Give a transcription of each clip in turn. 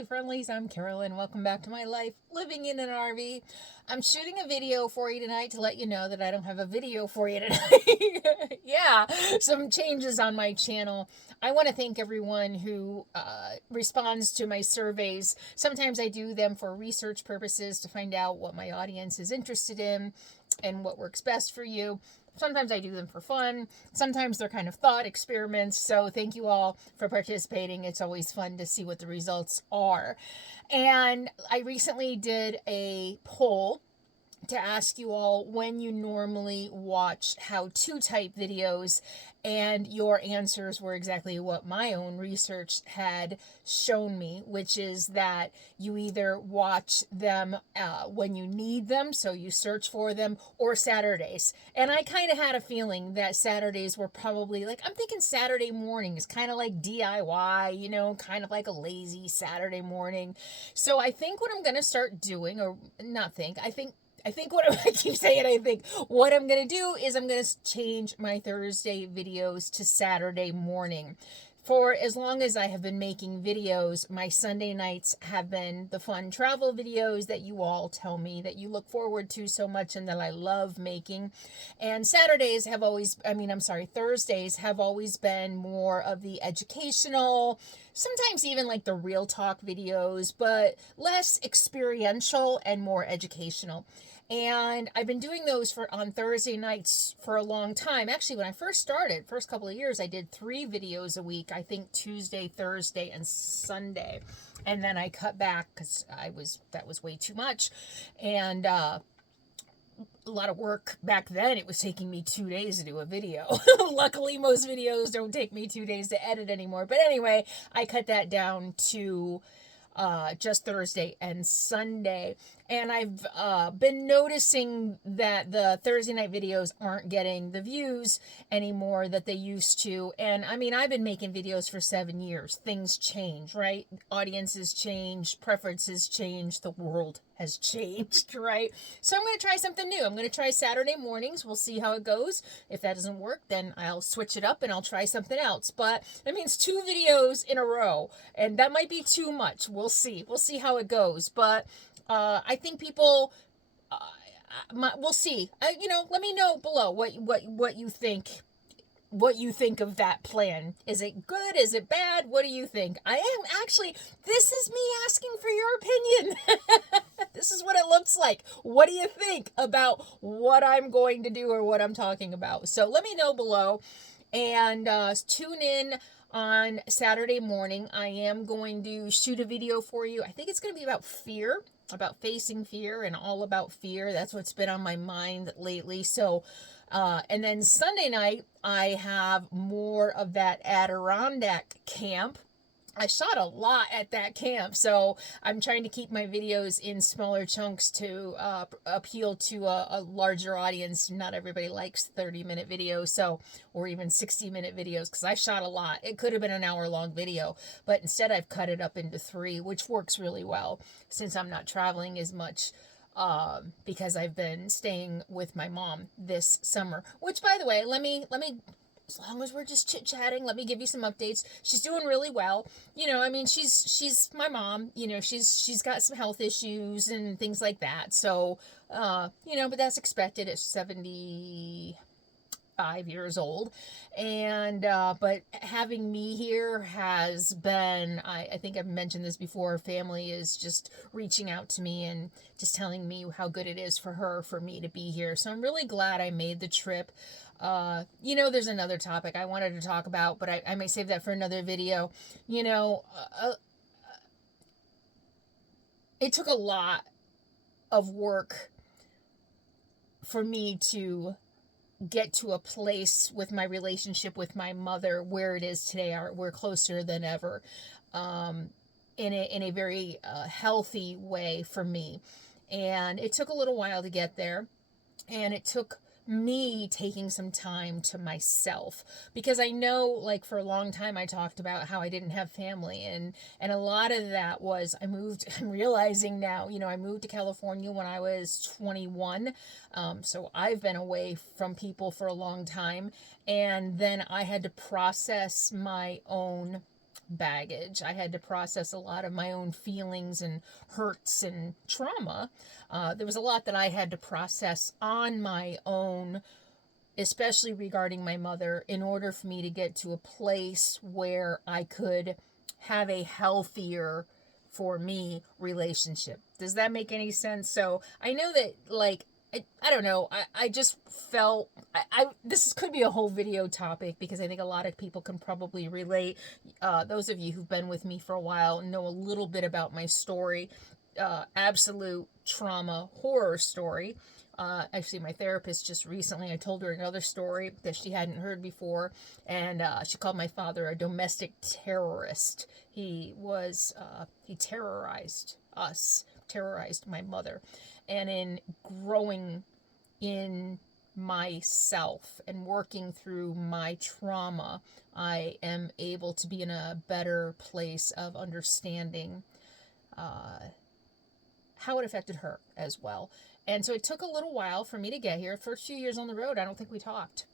Hey friendlies, I'm Carolyn. Welcome back to my life living in an RV. I'm shooting a video for you tonight to let you know that I don't have a video for you tonight. Yeah, some changes on my channel. I want to thank everyone who responds to my surveys. Sometimes I do them for research purposes to find out what my audience is interested in and what works best for you. Sometimes I do them for fun. Sometimes they're kind of thought experiments. So thank you all for participating. It's always fun to see what the results are. And I recently did a poll to ask you all when you normally watch how-to type videos, and your answers were exactly what my own research had shown me, which is that you either watch them when you need them, so you search for them, or Saturdays. And I kind of had a feeling that Saturdays were probably, like, I'm thinking Saturday morning is kind of like DIY, you know, kind of like a lazy Saturday morning. So I think what I'm going to start doing, or not think, I think what I keep saying, what I'm going to do is I'm going to change my Thursday videos to Saturday morning. For as long as I have been making videos, my Sunday nights have been the fun travel videos that you all tell me that you look forward to so much and that I love making. And Thursdays have always been more of the educational, sometimes even like the real talk videos, but less experiential and more educational. And I've been doing those on Thursday nights for a long time. Actually, when I first started, first couple of years, I did 3 videos a week. I think Tuesday, Thursday, and Sunday. And then I cut back because that was way too much. And a lot of work back then. It was taking me 2 days to do a video. Luckily, most videos don't take me 2 days to edit anymore. But anyway, I cut that down to just Thursday and Sunday. And I've been noticing that the Thursday night videos aren't getting the views anymore that they used to. And I mean, I've been making videos for 7 years. Things change, right? Audiences change, preferences change, the world has changed, right? So I'm going to try something new. I'm going to try Saturday mornings. We'll see how it goes. If that doesn't work, then I'll switch it up and I'll try something else. But that means 2 videos in a row, and that might be too much. We'll see. We'll see how it goes. But I think people, we'll see. Let me know below what you think. What you think of that plan. Is it good? Is it bad? What do you think? This is me asking for your opinion. This is what it looks like. What do you think about what I'm going to do or what I'm talking about? So let me know below, and tune in on Saturday morning. I am going to shoot a video for you. I think it's going to be about fear, about facing fear and all about fear. That's what's been on my mind lately. So and then Sunday night, I have more of that Adirondack camp. I shot a lot at that camp, so I'm trying to keep my videos in smaller chunks to appeal to a larger audience. Not everybody likes 30-minute videos, or even 60-minute videos, because I shot a lot. It could have been an hour-long video, but instead I've cut it up into 3, which works really well since I'm not traveling as much. Because I've been staying with my mom this summer, which, by the way, let me, as long as we're just chit-chatting, let me give you some updates. She's doing really well. You know, I mean, she's my mom, you know, she's got some health issues and things like that. So, but that's expected at 75 years old. And but having me here has been, I think I've mentioned this before, family is just reaching out to me and just telling me how good it is for me to be here. So I'm really glad I made the trip. There's another topic I wanted to talk about, but I may save that for another video. It took a lot of work for me to get to a place with my relationship with my mother where it is today. We're closer than ever, in a very healthy way for me. And it took a little while to get there, and it took me taking some time to myself, because I know, like, for a long time I talked about how I didn't have family, and a lot of that was I'm realizing now, I moved to California when I was 21, so I've been away from people for a long time, and then I had to process my own baggage. I had to process a lot of my own feelings and hurts and trauma. There was a lot that I had to process on my own, especially regarding my mother, in order for me to get to a place where I could have a healthier, for me, relationship. Does that make any sense? So I know that, like, I don't know, I just felt, this could be a whole video topic, because I think a lot of people can probably relate. Those of you who've been with me for a while know a little bit about my story. Absolute trauma, horror story. Actually, my therapist just recently, I told her another story that she hadn't heard before, and she called my father a domestic terrorist. He terrorized us, terrorized my mother. And in growing in myself and working through my trauma, I am able to be in a better place of understanding how it affected her as well. And so it took a little while for me to get here. First few years on the road, I don't think we talked.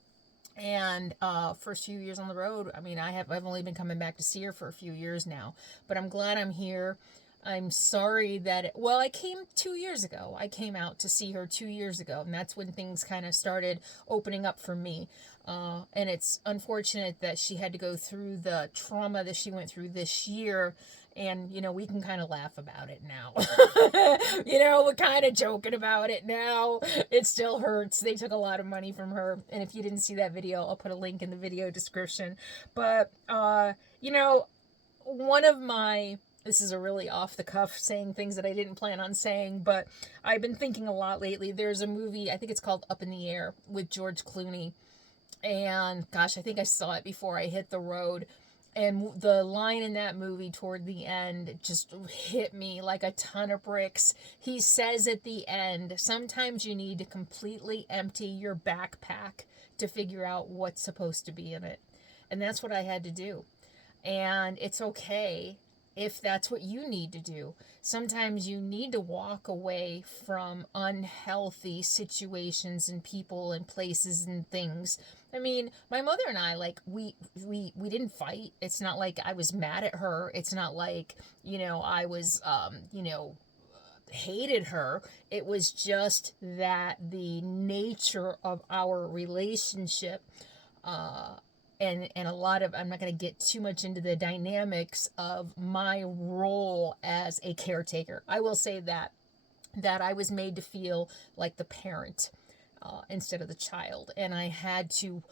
And first few years on the road, I mean, I've only been coming back to see her for a few years now, but I'm glad I'm here. I'm sorry that, I came 2 years ago. I came out to see her 2 years ago, and that's when things kind of started opening up for me. And it's unfortunate that she had to go through the trauma that she went through this year. And, we can kind of laugh about it now. We're kind of joking about it now. It still hurts. They took a lot of money from her. And if you didn't see that video, I'll put a link in the video description. But, one of my... This is a really off-the-cuff saying things that I didn't plan on saying, but I've been thinking a lot lately. There's a movie, I think it's called Up in the Air, with George Clooney. And, gosh, I think I saw it before I hit the road. And the line in that movie toward the end just hit me like a ton of bricks. He says at the end, sometimes you need to completely empty your backpack to figure out what's supposed to be in it. And that's what I had to do. And it's okay if that's what you need to do. Sometimes you need to walk away from unhealthy situations and people and places and things. I mean, my mother and I, like, we didn't fight. It's not like I was mad at her. It's not like, I was, hated her. It was just that the nature of our relationship, and a lot of, I'm not going to get too much into the dynamics of my role as a caretaker. I will say that I was made to feel like the parent instead of the child. And I had to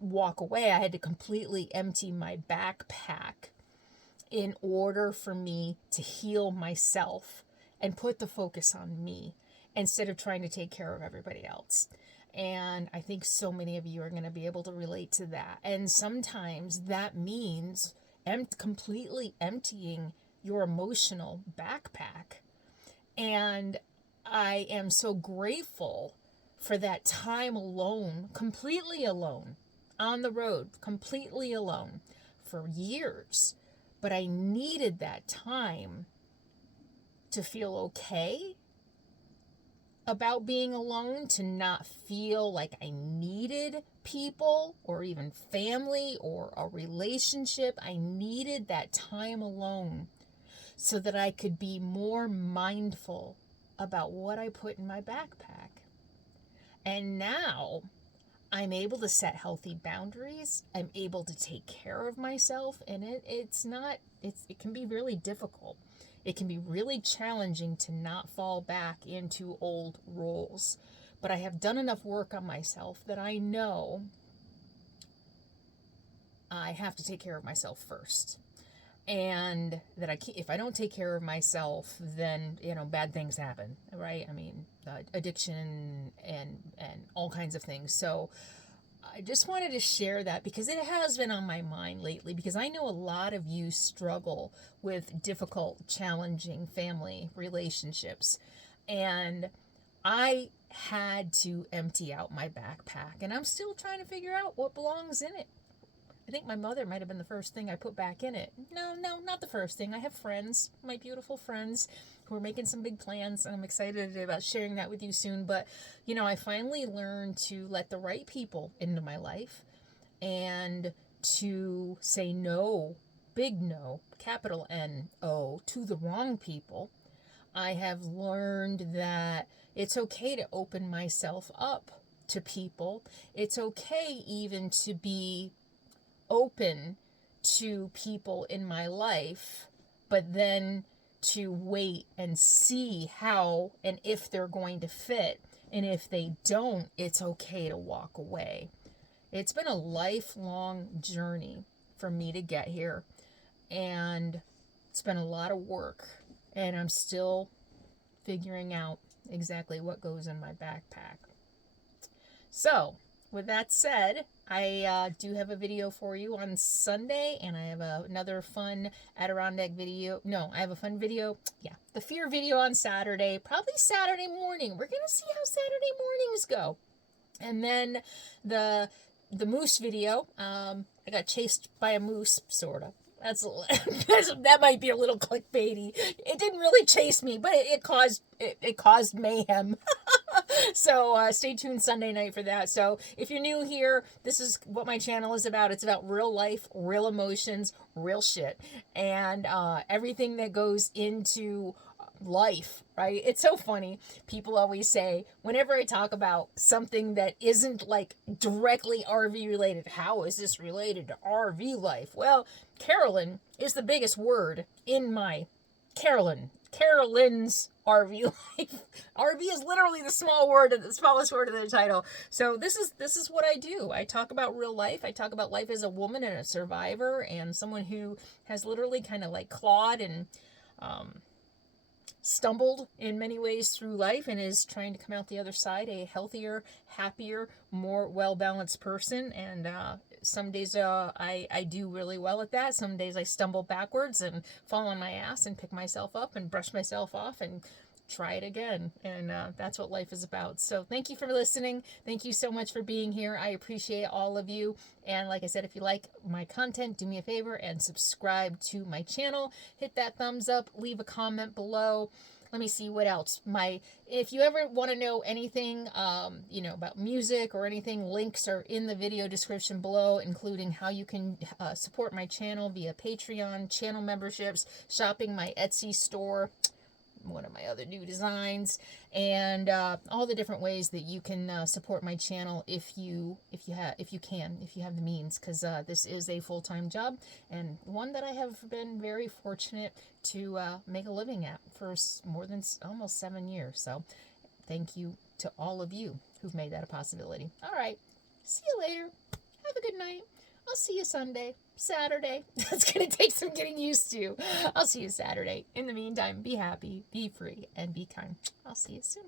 walk away. I had to completely empty my backpack in order for me to heal myself and put the focus on me instead of trying to take care of everybody else. And I think so many of you are going to be able to relate to that. And sometimes that means completely emptying your emotional backpack. And I am so grateful for that time alone, completely alone, on the road, completely alone for years. But I needed that time to feel okay about being alone, to not feel like I needed people or even family or a relationship. I needed that time alone so that I could be more mindful about what I put in my backpack. And now I'm able to set healthy boundaries. I'm able to take care of myself, and it can be really difficult. It can be really challenging to not fall back into old roles. But I have done enough work on myself that I know I have to take care of myself first. And that if I don't take care of myself, then, bad things happen, right? I mean, addiction and all kinds of things. So I just wanted to share that because it has been on my mind lately, because I know a lot of you struggle with difficult, challenging family relationships. And I had to empty out my backpack, and I'm still trying to figure out what belongs in it. I think my mother might have been the first thing I put back in it. No, not the first thing. I have friends, my beautiful friends, who are making some big plans, and I'm excited about sharing that with you soon. But, I finally learned to let the right people into my life and to say no big no, capital N-O, to the wrong people. I have learned that it's okay to open myself up to people. It's okay even to be open to people in my life, but then to wait and see how and if they're going to fit. And if they don't, it's okay to walk away. It's been a lifelong journey for me to get here. And it's been a lot of work. And I'm still figuring out exactly what goes in my backpack. So, with that said, I do have a video for you on Sunday, and I have another fun Adirondack video. No, I have a fun video. Yeah, the fear video on Saturday, probably Saturday morning. We're going to see how Saturday mornings go. And then the moose video, I got chased by a moose, sort of. That might be a little clickbaity. It didn't really chase me, but it caused mayhem. So stay tuned Sunday night for that. So if you're new here, this is what my channel is about. It's about real life, real emotions, real shit, and everything that goes into life, right? It's so funny. People always say, whenever I talk about something that isn't like directly RV related, how is this related to RV life? Well, Carolyn is the biggest word in my Carolyns RV life. RV is literally the smallest word of the title. So this is what I do. I talk about real life. I talk about life as a woman and a survivor and someone who has literally kind of like clawed and stumbled in many ways through life and is trying to come out the other side a healthier, happier, more well-balanced person. And some days I do really well at that. Some days I stumble backwards and fall on my ass and pick myself up and brush myself off and try it again. And that's what life is about. So thank you for listening. Thank you so much for being here. I appreciate all of you. And like I said, if you like my content, do me a favor and subscribe to my channel. Hit that thumbs up. Leave a comment below. Let me see what else. If you ever want to know anything, about music or anything, links are in the video description below, including how you can support my channel via Patreon, channel memberships, shopping my Etsy store, one of my other new designs, and all the different ways that you can support my channel if you have the means, because this is a full-time job and one that I have been very fortunate to make a living at for more than almost 7 years. So thank you to all of you who've made that a possibility. All right, see you later. Have a good night. I'll see you Saturday. That's going to take some getting used to. I'll see you Saturday. In the meantime, be happy, be free, and be kind. I'll see you soon.